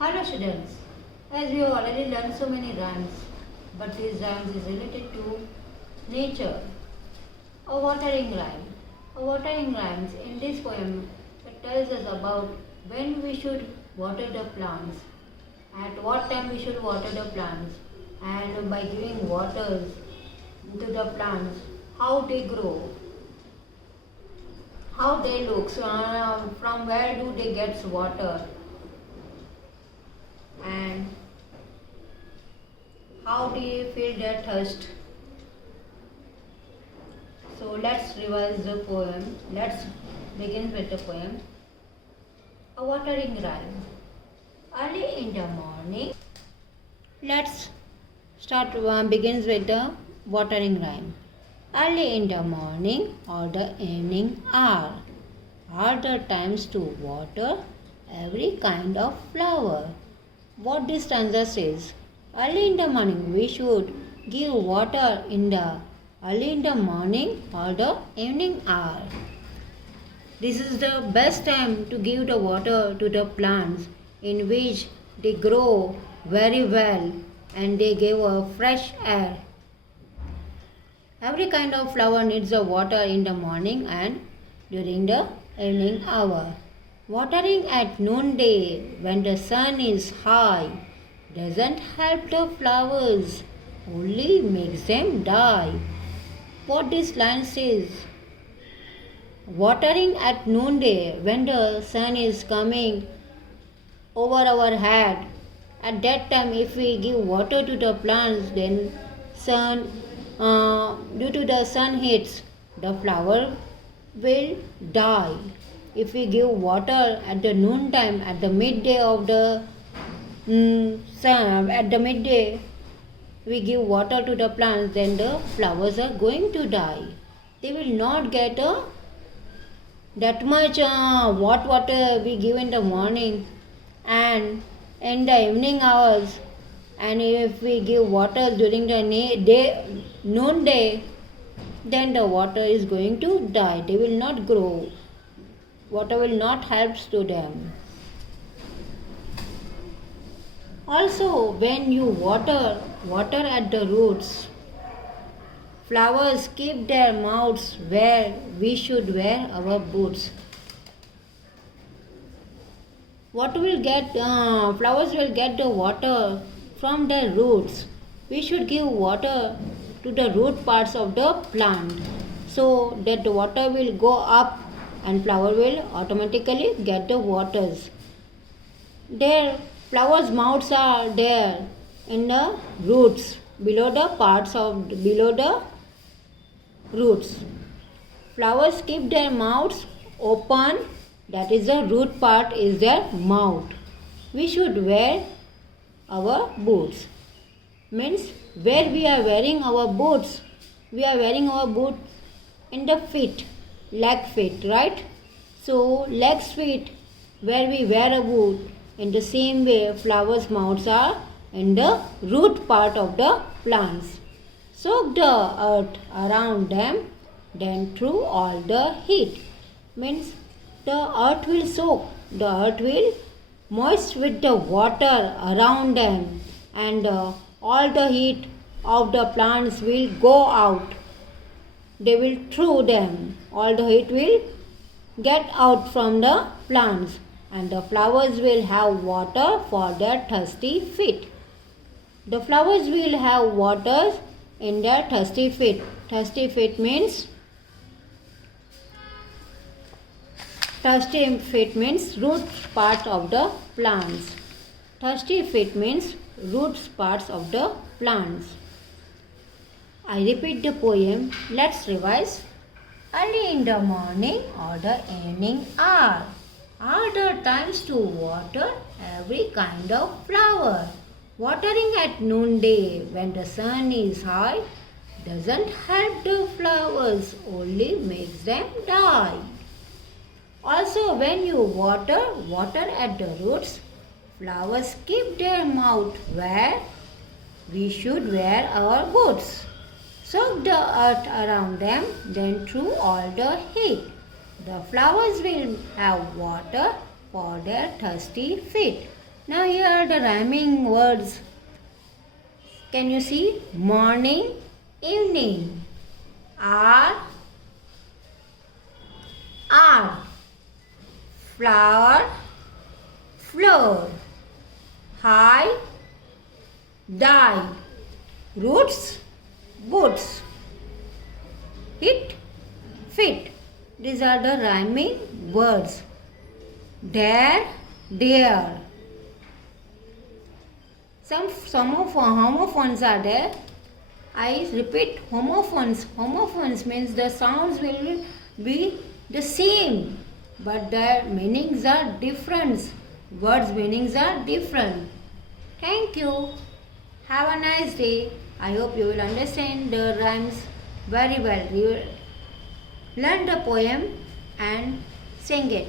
Hello students, as we have already learned so many rhymes, but these rhymes is related to nature. A watering rhyme. A watering rhymes in this poem it tells us about when we should water the plants, at what time we should water the plants, and by giving waters to the plants, how they grow, how they look, from where do they get water, and how do you feel their thirst. So let's revise the poem. Let's begin with the poem. A watering rhyme. Early in the morning. Let's start begins with the watering rhyme. Early in the morning or the evening hour are the times to water every kind of flower. What this stanza says, early in the morning we should give water in the early in the morning or the evening hour. This is the best time to give the water to the plants in which they grow very well and they give a fresh air. Every kind of flower needs the water in the morning and during the evening hour. Watering at noonday when the sun is high doesn't help the flowers, only makes them die. What this line says, watering at noonday when the sun is coming over our head, at that time if we give water to the plants, then due to the sun hits, the flower will die. If we give water at the noon time, at the midday of the sun, at the midday, we give water to the plants, then the flowers are going to die. They will not get that much hot water we give in the morning and in the evening hours. And if we give water during the noonday, then the water is going to die. They will not grow. Water will not help to them. Also, when you water at the roots. Flowers keep their mouths where we should wear our boots. Flowers will get the water from their roots. We should give water to the root parts of the plant so that the water will go up and flower will automatically get the waters. Their flowers' mouths are there in the roots, below the roots. Flowers keep their mouths open, that is the root part is their mouth. We should wear our boots. Means where we are wearing our boots, we are wearing our boots in the feet, leg feet, right? So legs feet where we wear a boot, in the same way flowers' mouths are in the root part of the plants. Soak the earth around them, then through all the heat. Means the earth will soak, the earth will moist with the water around them, and all the heat of the plants will go out. They will through them. All the heat will get out from the plants, and the flowers will have water for their thirsty feet. The flowers will have water in their thirsty feet. Thirsty feet means root part of the plants. Thirsty feet means roots parts of the plants. I repeat the poem. Let's revise. Early in the morning or the evening hour are the times to water every kind of flower. Watering at noonday when the sun is high doesn't help the flowers, only makes them die. Also, when you water at the roots, flowers keep their mouth where we should wear our boots. Soak the earth around them, then through all the heat. The flowers will have water for their thirsty feet. Now here the rhyming words. Can you see? Morning, evening. R, flower, floor. High, die. Roots, boots. Hit, fit. These are the rhyming words. Dare, dare. Some of homophones are there. I repeat, homophones. Homophones means the sounds will be the same, but their meanings are different. Words' meanings are different. Thank you. Have a nice day. I hope you will understand the rhymes very well. You will learn the poem and sing it.